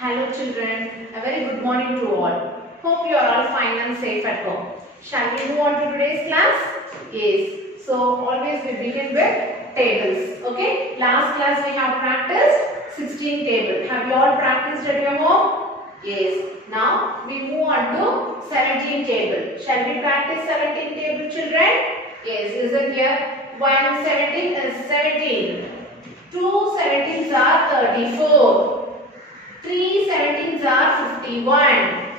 Hello children, a very good morning to all. Hope you are all fine and safe at home. Shall we move on to today's class? Yes. So always we begin with tables. Okay. Last class we have practiced 16 tables. Have you all practiced at your home? Yes. Now we move on to 17 table. Shall we practice 17 table children? Yes. Listen here. 1 17 is 17. 2 17s are 34. 3 17s are 51.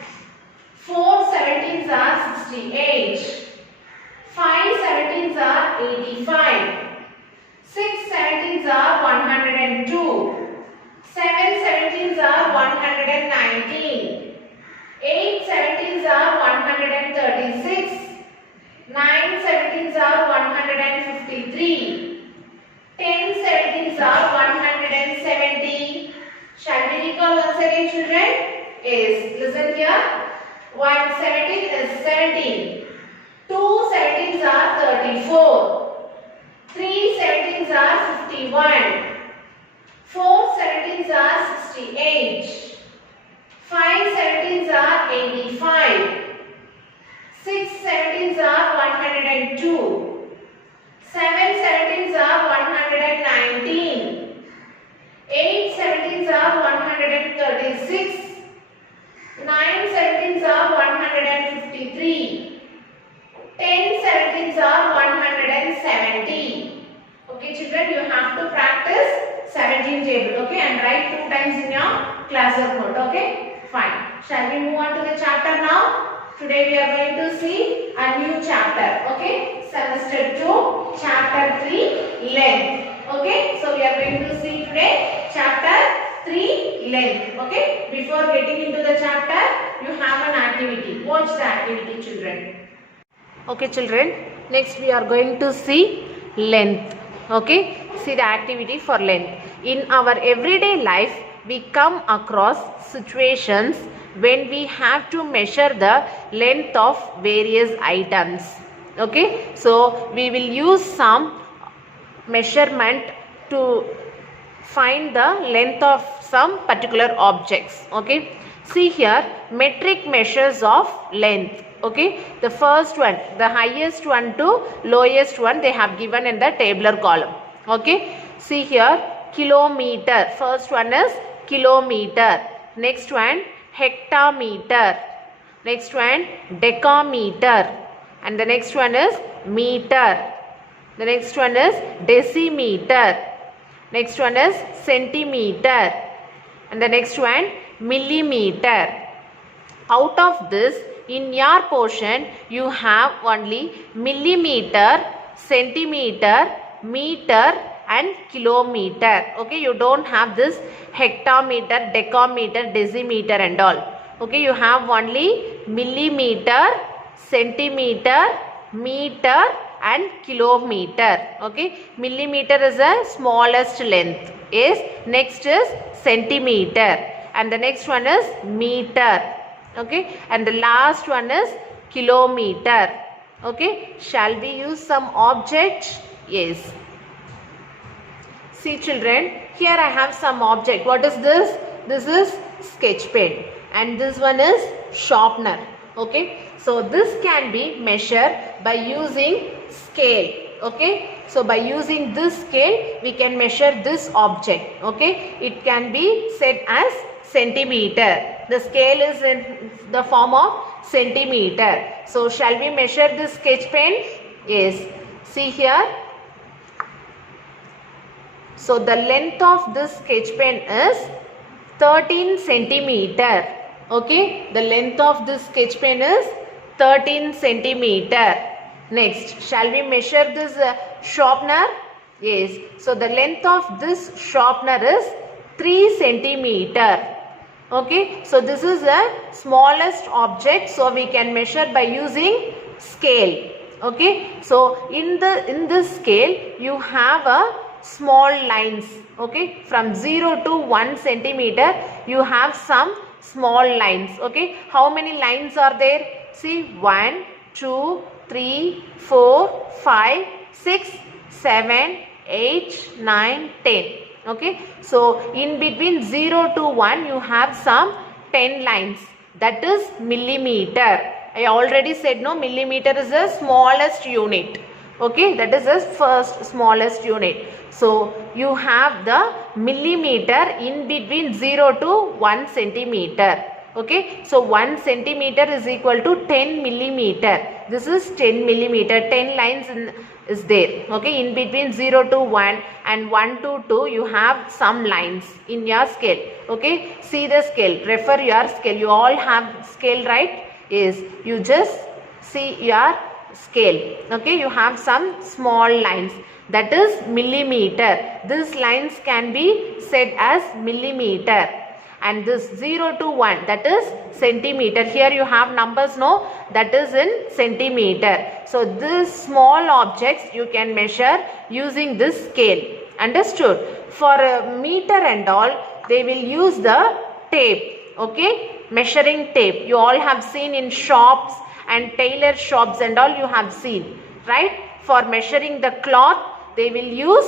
4 17s are 68. 5 17s are 85. 6 17s are 102. 7 17s are 119. 8 17s are 136. 9 17s are 153. 10 17s are 170. Shall we recall once again children? Yes. Listen here. 1 17 is 17. 2 17s are 34. 3 17s are 51. 4 17s are 68. 5 17s are 85. 6 17s are 102. 7 17s are 119. 8 17s are 136. 9 17s are 153. 10 17s are 170. Okay children, you have to practice 17 table. Okay, and write 2 times in your class note. Okay, fine. Shall we move on to the chapter now? Today we are going to see a new chapter. Okay, semester 2, chapter 3, length. Okay, so we are going to see today chapter 3, length. Okay, before getting into the chapter, you have an activity. Watch the activity children. Okay children, next we are going to see length. Okay, see the activity for length. In our everyday life, we come across situations when we have to measure the length of various items. Okay, so we will use some measurement to find the length of some particular objects. Okay, see here, metric measures of length. Okay, the first one, the highest one to lowest one, they have given in the tabular column. Okay, see here, kilometer. First one is kilometer. Next one, hectometer. Next one, decameter. And the next one is meter. The next one is decimeter. Next one is centimeter. And the next one, millimeter. Out of this, in your portion, you have only millimeter, centimeter, meter and kilometer. Okay, you don't have this hectometer, decameter, decimeter and all. Okay, you have only millimeter, centimeter, meter and kilometer. Okay, millimeter is the smallest length. Yes, next is centimeter and the next one is meter. Okay, and the last one is kilometer. Okay, shall we use some object? Yes. See children, here I have some object. What is this? This is sketch pen and this one is sharpener. Okay, so this can be measured by using scale. Okay, so by using this scale we can measure this object. Okay, it can be set as centimeter. The scale is in the form of centimeter. So shall we measure this sketch pen? Yes. See here. So the length of this sketch pen is 13 centimeter. Okay, the length of this sketch pen is 13 centimeter. Next, shall we measure this sharpener? Yes. So the length of this sharpener is 3 centimeter. Okay, so this is the smallest object, so we can measure by using scale. Okay, so in this scale you have a small lines. Okay, from 0 to 1 centimeter you have some small lines. Okay, how many lines are there? See, 1, 2, 3, 4, 5, 6, 7, 8, 9, 10. Okay, so in between 0 to 1 you have some 10 lines, that is millimeter. I already said no, millimeter is the smallest unit. Okay, that is the first smallest unit. So you have the millimeter in between 0 to 1 centimeter. Okay, so 1 centimeter is equal to 10 millimeter. This is 10 millimeter. 10 lines is there. Okay, in between 0 to 1 and 1 to 2 you have some lines in your scale. Okay, see the scale, refer your scale. You all have scale, right? Yes, you just see your scale. Okay, you have some small lines, that is millimeter. These lines can be said as millimeter. And this 0 to 1, that is centimeter. Here you have numbers, no, that is in centimeter. So these small objects you can measure using this scale. Understood? For a meter and all, they will use the tape. Okay, measuring tape. You all have seen in shops and tailor shops and all, you have seen, right? For measuring the cloth, they will use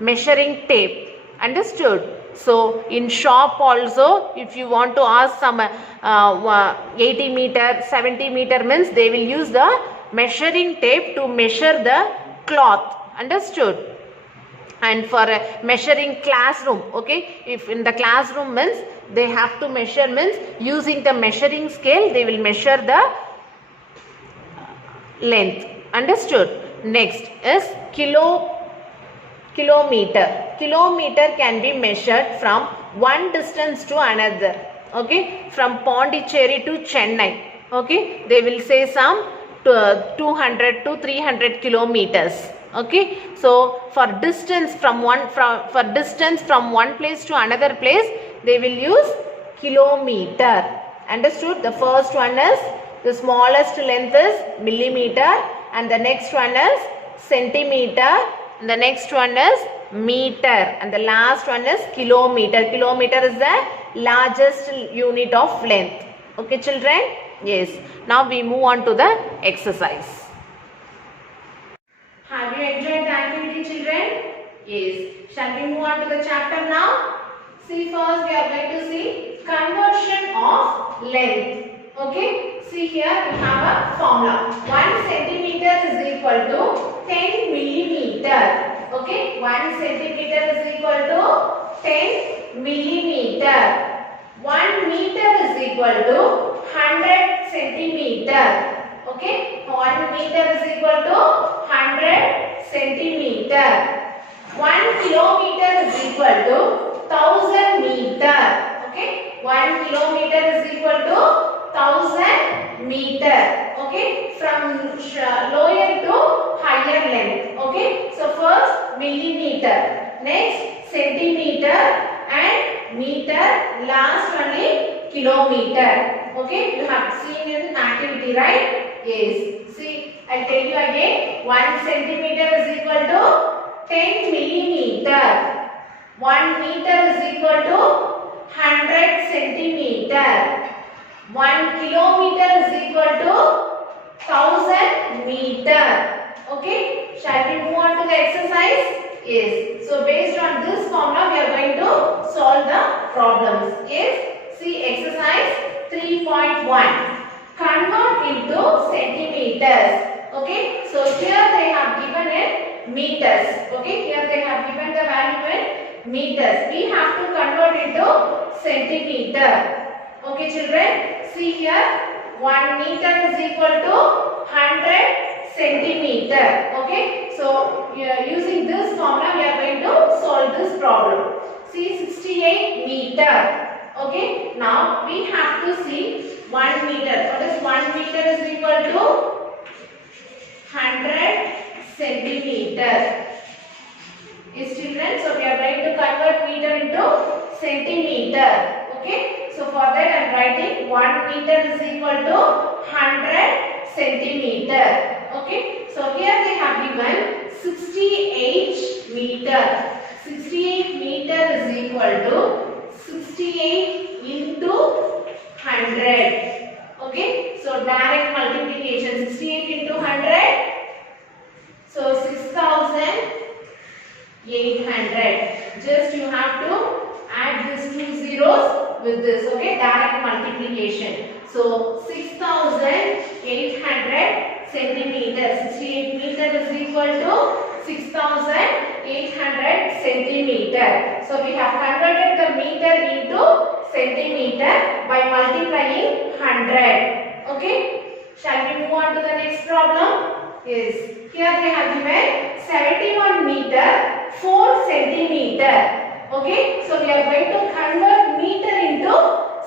measuring tape. Understood? So in shop also, if you want to ask some 80 meter, 70 meter means they will use the measuring tape to measure the cloth. Understood? And for measuring classroom, okay, if in the classroom means they have to measure, means using the measuring scale they will measure the length. Understood? Next is kilometer. Kilometer can be measured from one distance to another. Okay, from Pondicherry to Chennai. Okay, they will say some 200 to 300 kilometers. Okay, so for distance from one place to another place, they will use kilometer. Understood? The first one is, the smallest length is millimeter, and the next one is centimeter, and the next one is meter, and the last one is kilometer. Kilometer is the largest unit of length. Okay, children? Yes. Now we move on to the exercise. Have you enjoyed the activity, children? Yes. Shall we move on to the chapter now? See, first we are going to see conversion of length. Okay. See, here we have a formula. 1 centimeter is equal to 10 millimeter. Okay. 1 centimeter is equal to 10 millimeter. 1 meter is equal to 100 centimeter. Okay, 1 meter is equal to 100 centimeter. 1 kilometer is equal to 1000 meter. Okay, 1 kilometer is equal to 1000 meter. Okay, from lower to higher length. Okay, so first millimeter, next centimeter and meter, last only kilometer. Okay, you have seen in activity, right? Yes. See, I tell you again, 1 centimeter is equal to 10 millimeter. 1 meter is equal to 100 centimeter. 1 kilometer is equal to 1000 meter. Okay, shall we move on to the exercise? Yes. So based on this formula, we are going to solve the problems. Yes. See exercise 3.1. Convert into centimeters. Okay. So here they have given it meters. Okay. Here they have given the value in meters. We have to convert into centimeter. Okay, children. See here. 1 meter is equal to 100 centimeter. Okay. So using this formula, we are going to solve this problem. See 68 meter. Okay. Now we have to see 1 meter. What is 1 meter is equal to 100 centimeter. Yes, children. So we are going to convert meter into centimeter. Okay. So for that I am writing 1 meter is equal to 100 centimeter. Okay. So here they have given 68 meter. 68 meter is equal to 68 into 100. Okay. So direct multiplication. 68 into 100. So 6800. Just you with this, okay, direct multiplication. So 6800 centimeters, 68 meter is equal to 6800 centimeter. So we have converted the meter into centimeter by multiplying 100. Okay, shall we move on to the next problem? Yes, here they have given 71 meter 4 centimeter. Okay, so we are going to convert meter into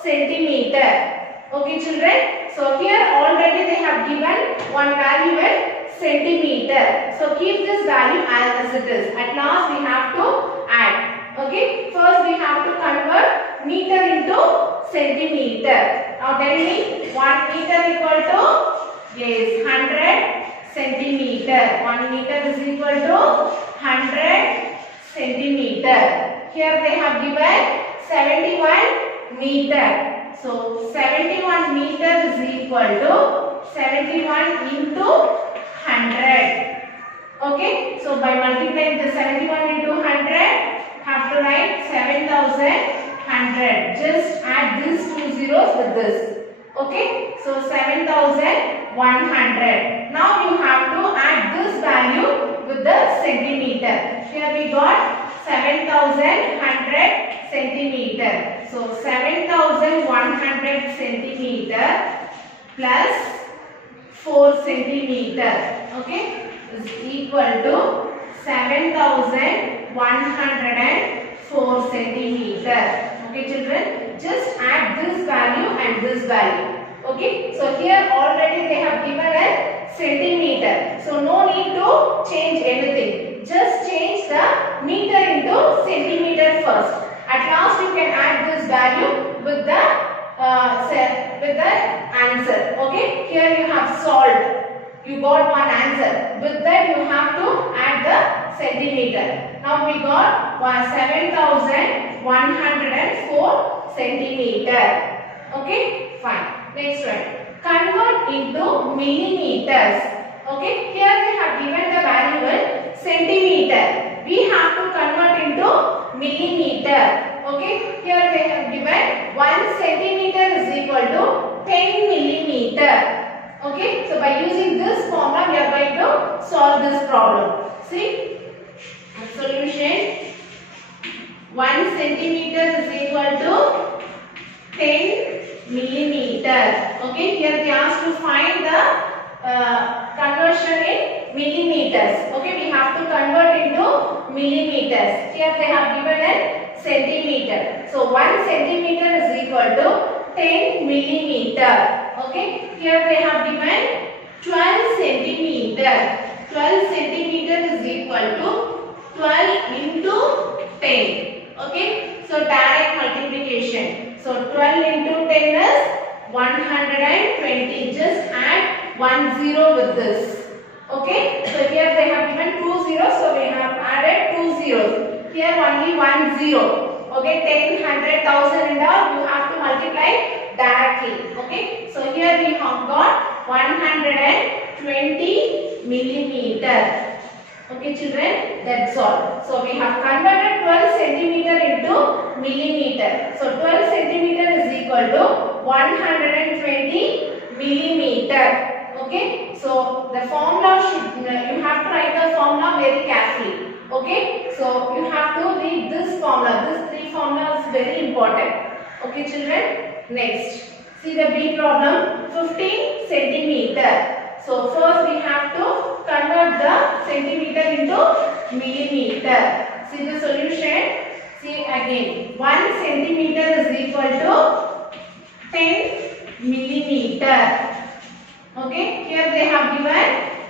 centimeter. Okay children, so here already they have given one value in centimeter. So keep this value as it is. At last we have to add. Okay, first we have to convert meter into centimeter. Now tell me, 1 meter equal to, yes, 100 centimeter. 1 meter is equal to 100 centimeter. Here they have given 71 meter. So 71 meter is equal to 71 into 100. Okay, so by multiplying the 71 into 100, have to write 7100. Just add these two zeros with this. Okay, so 7100. Now you have to add this value with the centimeter. Here we got 7100 centimeter. So 7100 centimeter plus 4 centimeter, okay, is equal to 7104 centimeter. Okay children, just add this value and this value. Okay, so here already they have given a centimeter, so no need to change anything. Just change the meter into centimeter first. At last you can add this value with the answer. Okay, here you have solved. You got one answer. With that you have to add the centimeter. Now we got 7104 centimeter. Okay, fine. Next one. Convert into millimeters. Okay, here they have given the value in centimeter. We have to convert into millimeter. Okay, here they have given 1 centimeter is equal to 10 millimeter. Okay, so by using this formula we are going to solve this problem. See, solution, 1 centimeter is equal to 10 millimeter. Okay, here they ask to find the conversion in millimeters. Okay, we have to convert into millimeters. Here they have given a centimeter. So 1 centimeter is equal to 10 millimeter. Okay, here they have given 12 centimeter. 12 centimeter is equal to 12 into 10. Okay, so direct multiplication. So 12 into 10 is 120. Just add 1 0 with this. Okay, so here they have given 2 zeros, so we have added 2 zeros. Here only 1 0. Okay, 10, 100, 1000 and all you have to multiply directly. Okay, so here we have got 120 millimeter. Okay children, that's all. So we have converted 12 centimeter into millimeter. So 12 centimeter is equal to 120 millimeter. Okay, so the formula should, you have to write the formula very carefully. Okay, so you have to read this formula. This 3 formula is very important. Okay children, next, see the B problem, 15 centimeter. So first we have to convert the centimeter into millimeter. See the solution. See again, 1 centimeter is equal to 10 millimeter. Okay, here they have given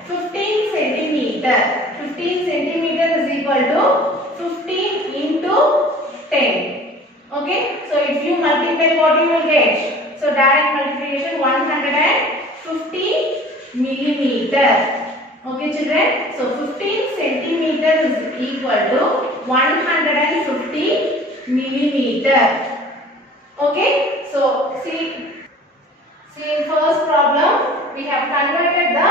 15 centimeter. 15 centimeter is equal to 15 into 10. Okay, so if you multiply, what you will get? So direct multiplication, 150 millimeter. Okay children, so 15 centimeter is equal to 150 millimeter. Okay, so see in first problem we have converted the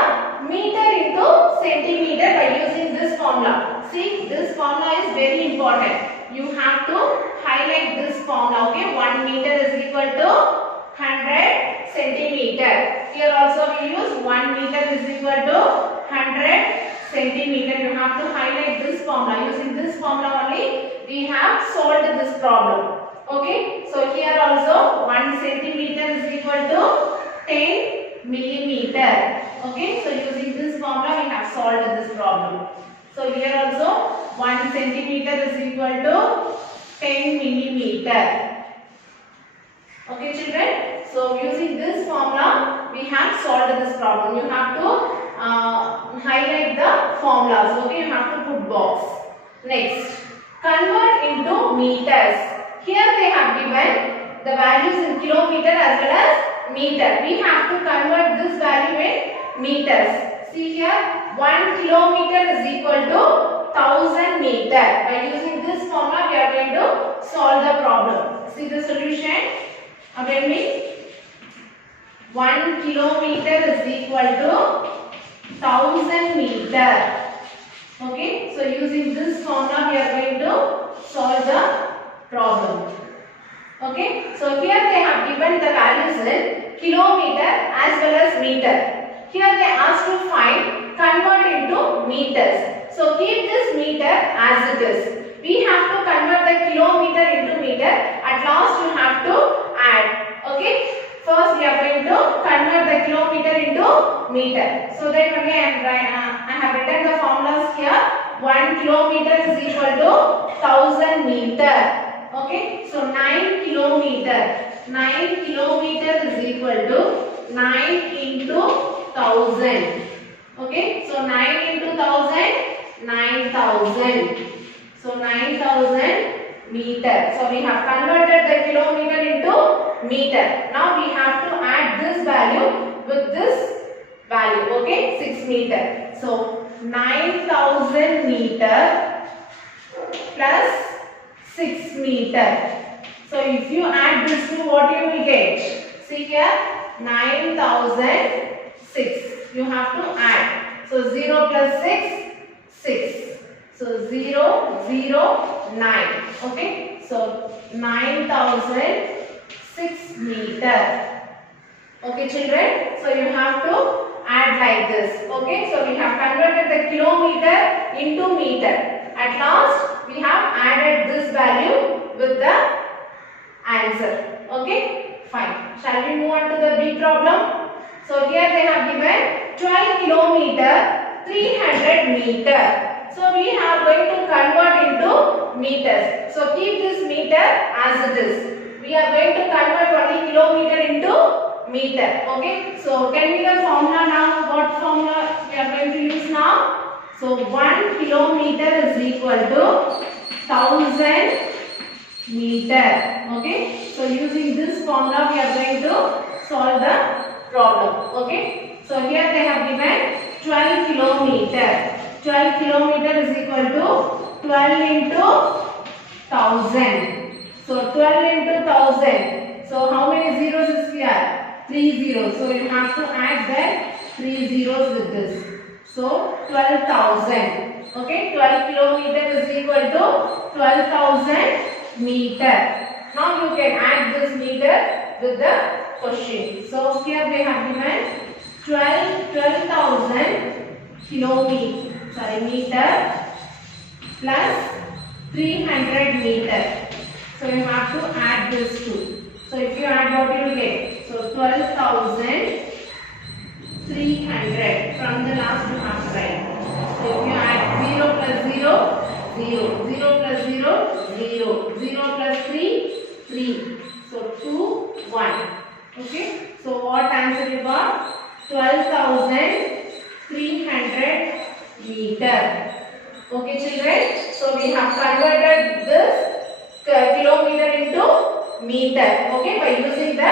meter into centimeter by using this formula. See, this formula is very important. You have to highlight this formula. Okay, 1 meter is 100 centimeter. Here also we use 1 meter is equal to 100 centimeter. You have to highlight this formula. Using this formula only we have solved this problem. Okay. So here also 1 centimeter is equal to 10 millimeter. Okay. So using this formula we have solved this problem. So here also 1 centimeter is equal to 10 millimeter. Okay children, so using this formula we have solved this problem. You have to highlight the formulas. Okay, you have to put box. Next, convert into meters. Here they have given the values in kilometer as well as meter. We have to convert this value in meters. See here, 1 kilometer is equal to 1000 meter. By using this formula we are going to solve the problem. See the solution. Again me, 1 kilometer is equal to 1000 meter. Okay, so using this formula we are going to solve the problem. Okay, so here they have given the values in kilometer as well as meter. Here they asked to find, convert into meters. So keep this meter as it is. We have to convert the kilometer into meter. At last you have to add. Okay. First we are going to convert the kilometer into meter. So that only I have written the formulas here. 1 kilometer is equal to 1000 meter. Okay. So 9 kilometer. 9 kilometer is equal to 9 into 1000. Okay. So 9 into 1000, 9000. So 9000 meter. So we have converted the kilometer into meter. Now we have to add this value with this value. Okay, 6 meter. So 9000 meter plus 6 meter. So if you add this to, what you will get? See here, 9006. You have to add. So 0 plus 6, 6. So 0, 0, 9. Okay. So 9006 meter. Okay children. So you have to add like this. Okay. So we have converted the kilometer into meter. At last we have added this value with the answer. Okay. Fine. Shall we move on to the B problem? So here they have given 12 kilometer 300 meter. So we are going to convert into meters. So keep this meter as it is. We are going to convert only kilometer into meter. Okay. So tell me the formula now. What formula we are going to use now? So 1 kilometer is equal to 1000 meter. Okay. So using this formula we are going to solve the problem. Okay. So here they have given 12 kilometer. 12 kilometer is equal to 12 into 1000. So 12 into 1000. So how many zeros is here? 3 zeros. So you have to add that 3 zeros with this. So 12,000. Okay, 12 kilometer is equal to 12,000 meter. Now you can add this meter with the question. So here they have given 12,000 meter plus 300 meter. So you have to add this two. So if you add, what you will get? So 12,300. From the last you have to write. So if you add 0 plus 0, 0. 0 plus 0, 0. 0 plus 3, 3. So 2, 1. Okay. So what answer you got? 12,300 meter. Okay children. So we have converted this kilometer into meter. Okay, by using the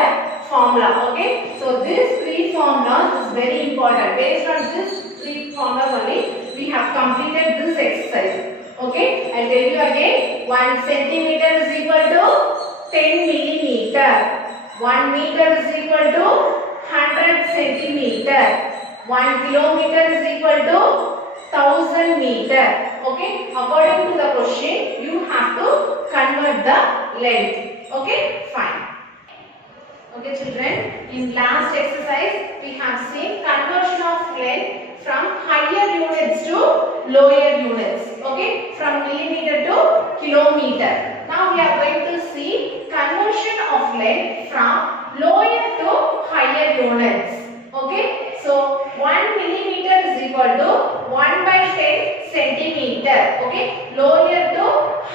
formula. Okay. So these three formulas is very important. Based on this three formulas only, we have completed this exercise. Okay. I'll tell you again. 1 centimeter is equal to 10 millimeter. 1 meter is equal to 100 centimeter. 1 kilometer is equal to 1000 meter. Okay. According to the question, you have to convert the length. Okay. Fine. Okay children. In last exercise, we have seen conversion of length from higher units to lower units. Okay, from millimeter to kilometer. Now we are going to see conversion of length from lower to higher units. Okay, so 1 millimeter is equal to 1 by 10 centimeter. Okay, lower to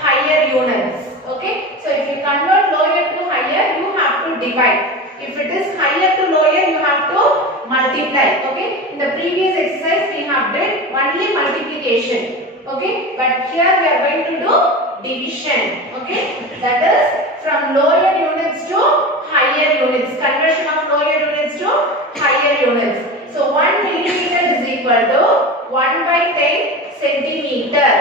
higher units. Okay, so if you convert lower to higher, you have to divide. If it is higher to lower, you have to multiply. Okay, in the previous exercise we have did only multiplication. Okay, but here we are going to do division. Okay, that is from lower units to higher units. Conversion of lower units to higher units. So 1 millimeter is equal to 1 by 10 centimeter.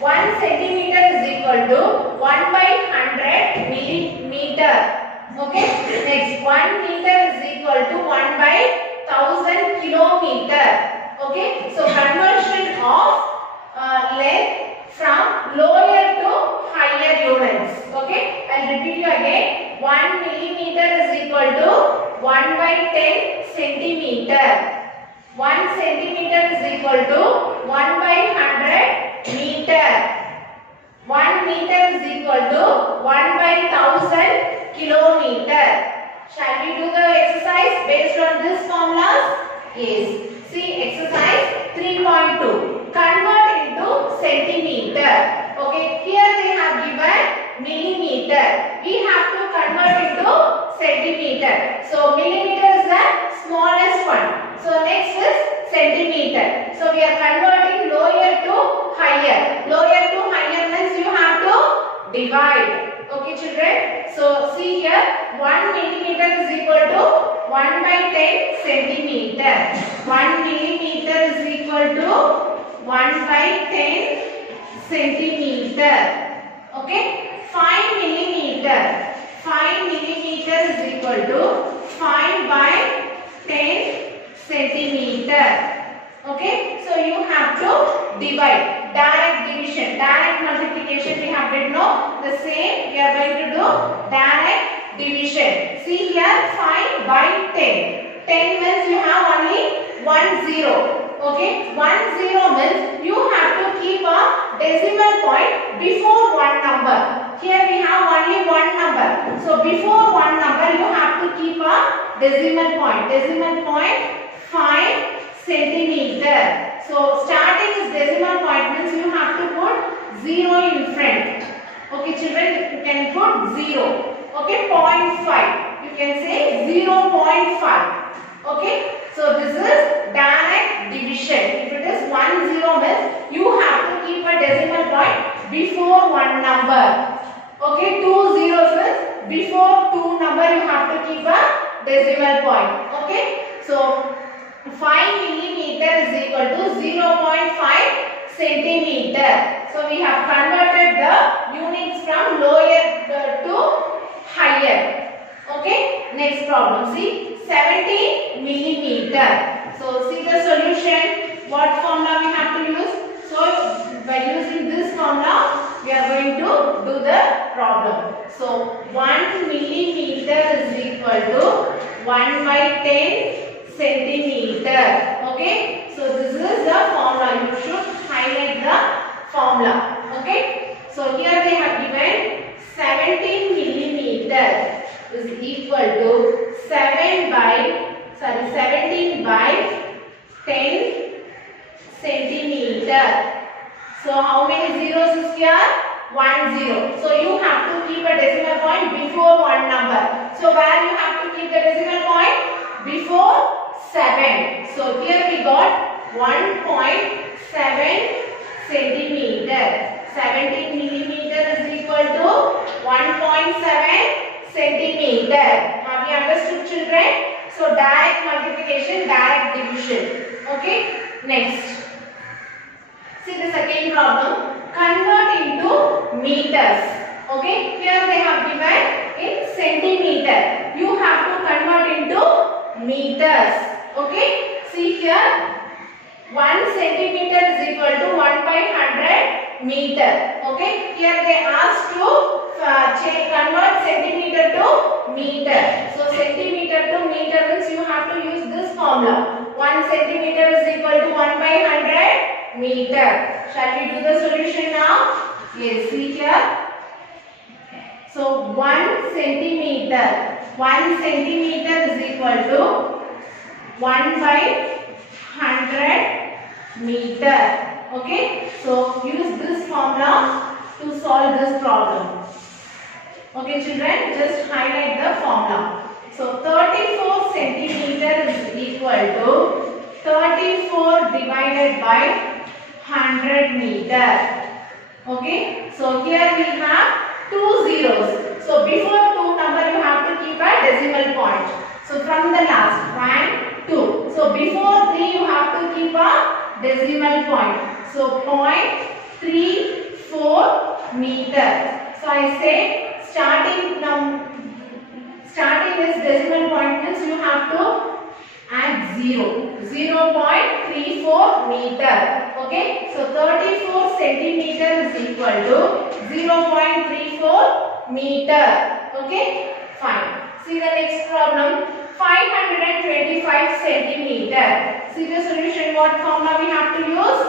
1 centimeter is equal to 1 by 100 millimeter. Okay, next 1 meter is equal to 1 by 1000 kilometer. Okay, so conversion of length from lower to higher units. Okay, I'll repeat you again. 1 millimeter is equal to 1 by 10 centimeter. 1 centimeter is equal to 1 by 100 meter. 1 meter is equal to 1 by 1000 kilometer. Shall we do the exercise based on this formulas? Yes. See exercise 3.2. Convert into centimeter. Okay. Here they have given millimeter. We have to convert into centimeter. So millimeter is the smallest one. So next is centimeter. So we are converting lower to higher. Lower to higher means you have to divide. Okay children, so see here 1 millimeter is equal to 1 by 10 centimeter. 1 millimeter is equal to 1 by 10 centimeter. Okay, 5 millimeter. 5 millimeter is equal to 5 by 10 centimeter. Okay, so you have to divide. Direct division, direct multiplication we have did no. The same we are going to do direct division. See here 5 by 10. 10 means you have only 1 0. Okay, 1 0 means you have to keep a decimal point before one number. Here we have only one number. So before one number you have to keep a decimal point. Decimal point 5 centimeter. So starting is decimal point means you have to put 0 in front. Okay children, you can put 0. Okay, 0.5. You can say 0.5. Okay, so this is direct division. If it is 1 0 means you have to keep a decimal point before one number. Okay, 2 zeros means before two number you have to keep a decimal point. Okay, so 5 millimeter is equal to 0.5 centimeter. So we have converted the units from lower to higher. Okay, next problem. See 70 millimeter. So see the solution. What formula we have to use? So by using this formula, we are going to do the problem. So 1 millimeter is equal to 1 by 10 centimeter. Okay, so this is the formula. You should highlight the formula. Okay, so here they have given 17 millimeter is equal to 17 by 10 centimeter. So how many zeros is here? 1 0. So you have to keep a decimal point before one number. So where you have to keep the decimal point? Before 7. So here we got 1.7 centimeter. 17 millimeter is equal to 1.7 centimeter. Have you understood children? So direct multiplication, direct division. Okay. Next. See the second problem. Convert into meters. Okay. Here they have given in centimeter. You have to convert into meters. Okay, see here 1 centimeter is equal to 1 by 100 meter. Okay, here they asked to convert centimeter to meter. So centimeter centimeter to meter means you have to use this formula. 1 centimeter is equal to 1 by 100 meter. Shall we do the solution now? Yes, see here. So 1 centimeter. 1 centimeter is equal to 1 by 100 meter. Okay. So use this formula to solve this problem. Okay children, just highlight the formula. So 34 centimeter is equal to 34 divided by 100 meter. Okay. So here we have two zeros. So before two number you have to keep a decimal point. So from the last 1, 2. So before 3 you have to keep a decimal point. So 0.34 meter. So I say starting this decimal point means you have to add 0. 0.34 meter. Okay. So 34 centimeter is equal to 0.34 meter. Okay. Fine. See the next problem. 525 centimeter. See the solution. What formula we have to use?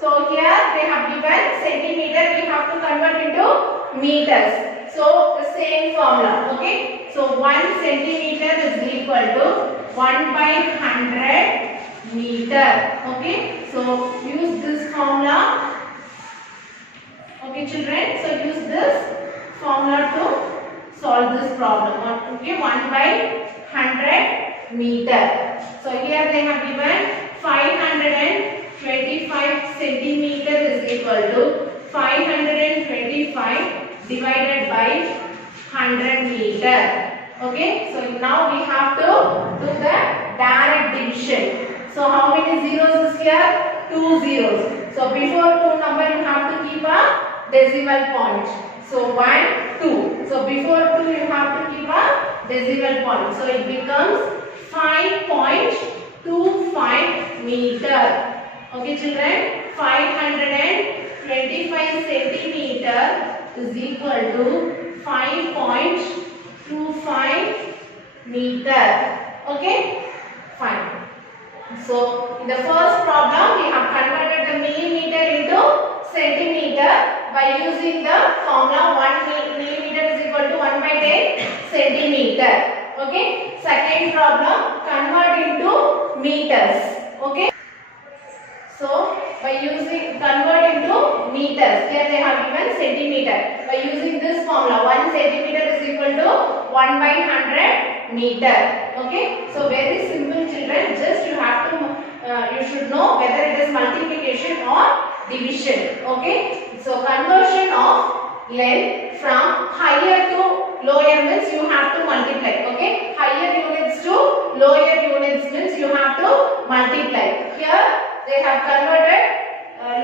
So here they have given centimeter. We have to convert into meters. So the same formula. Okay. So 1 centimeter is equal to 1 by 100 meter. Okay. So use this formula. Okay children. So use this formula to solve this problem. Okay. 1 by 100 meter. So here they have given 525 centimeter is equal to 525 divided by 100 meter. Okay. So now we have to do the direct division. So how many zeros is here? 2 zeros. So before two number you have to keep a decimal point. So 1, 2. So before 2 you have to keep a decimal point. So it becomes 5.25 meter. Okay children, 525 centimeter is equal to 5.25 meter. Okay, fine. So in the first problem we have converted the millimeter into centimeter by using the formula 1 millimeter is equal to 1 by 10 centimeter. Okay. Second problem, convert into meters. Okay. So by using convert into meters, here they have given centimeter. By using this formula 1 centimeter is equal to 1 by 100 meter. Okay. So very simple children, just you have to you should know whether it is multiplication or division. Okay. So conversion of length from higher to lower means you have to multiply. Okay. Higher units to lower units means you have to multiply. Here they have converted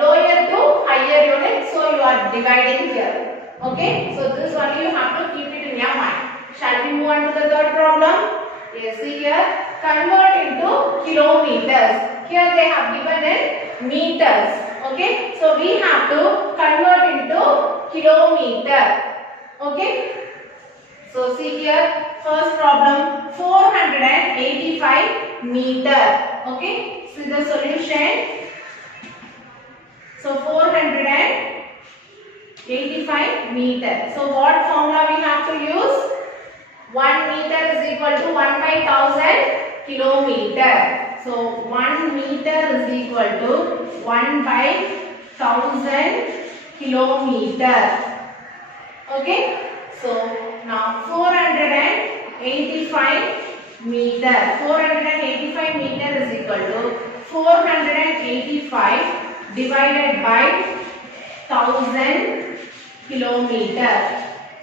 lower to higher units, so you are dividing here. Okay. So this only you have to keep it in your mind. Shall we move on to the third problem? Yes, see here, convert into kilometers. Here they have given in meters. Okay. So we have to convert into kilometer. Okay. So see here, first problem, 485 meter. Okay. See the solution. So 485 meter. So what formula we have to use? 1 meter is equal to 1 by 1000 kilometer. So 1 meter is equal to 1 by 1000 kilometer. Okay. So now 485 meter. 485 meter is equal to 485 divided by 1000 kilometer.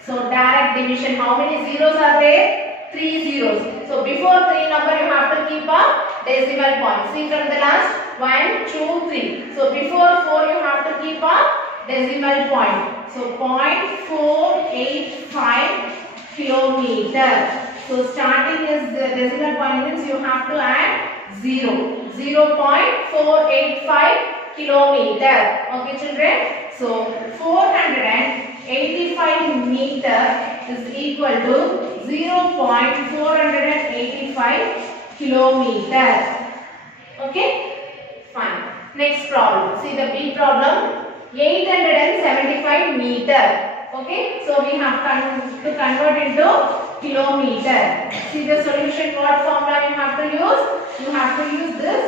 So direct division, how many zeros are there? 3 zeros. So before 3 number you have to keep a decimal point. See from the last 1, 2, 3. So before 4 you have to keep a decimal point. So 0.485 kilometer. So starting is the decimal point means you have to add 0. 0.485 kilometer. Okay children. So 485 85 meter is equal to 0.485 kilometer. Okay, fine. Next problem. See the B problem. 875 meter. Okay, so we have to convert into kilometer. See the solution. What formula you have to use? You have to use this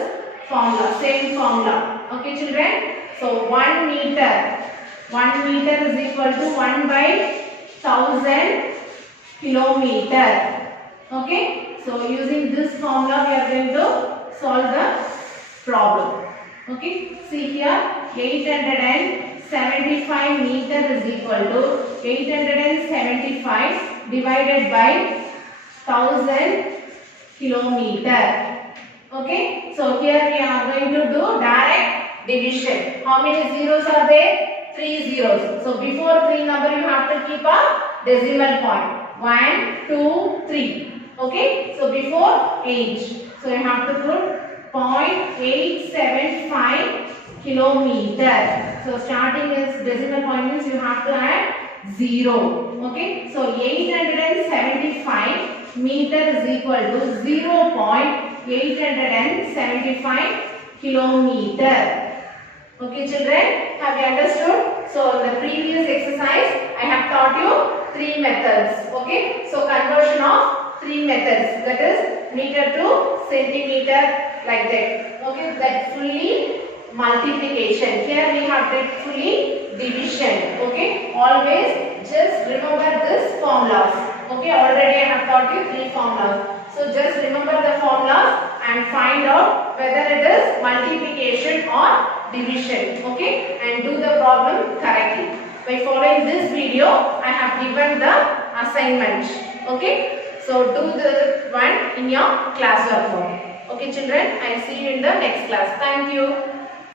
formula, same formula. Okay, children. So 1 meter is equal to 1 by 1000 kilometer. Okay, so using this formula we are going to solve the problem. Okay, see here 875 meter is equal to 875 divided by 1000 kilometer. Okay, so here we are going to do direct division. How many zeros are there? 3 zeros. So before 3 number you have to keep a decimal point. 1, 2, 3. Okay, so before 8. So you have to put 0.875 kilometer. So starting is decimal point means you have to add 0. Okay, so 875 meter is equal to 0.875 kilometer. Okay, children, have you understood? So in the previous exercise I have taught you 3 methods. Okay, so conversion of 3 methods, that is meter to centimeter, like that. Okay, that fully multiplication. Here we have that fully division. Okay, always just remember this formulas. Okay, already I have taught you 3 formulas. So just remember the formulas and find out whether it is multiplication or division. Okay, and do the problem correctly. By following this video, I have given the assignment. Okay, so do the one in your class work. Okay, children, I see you in the next class. Thank you.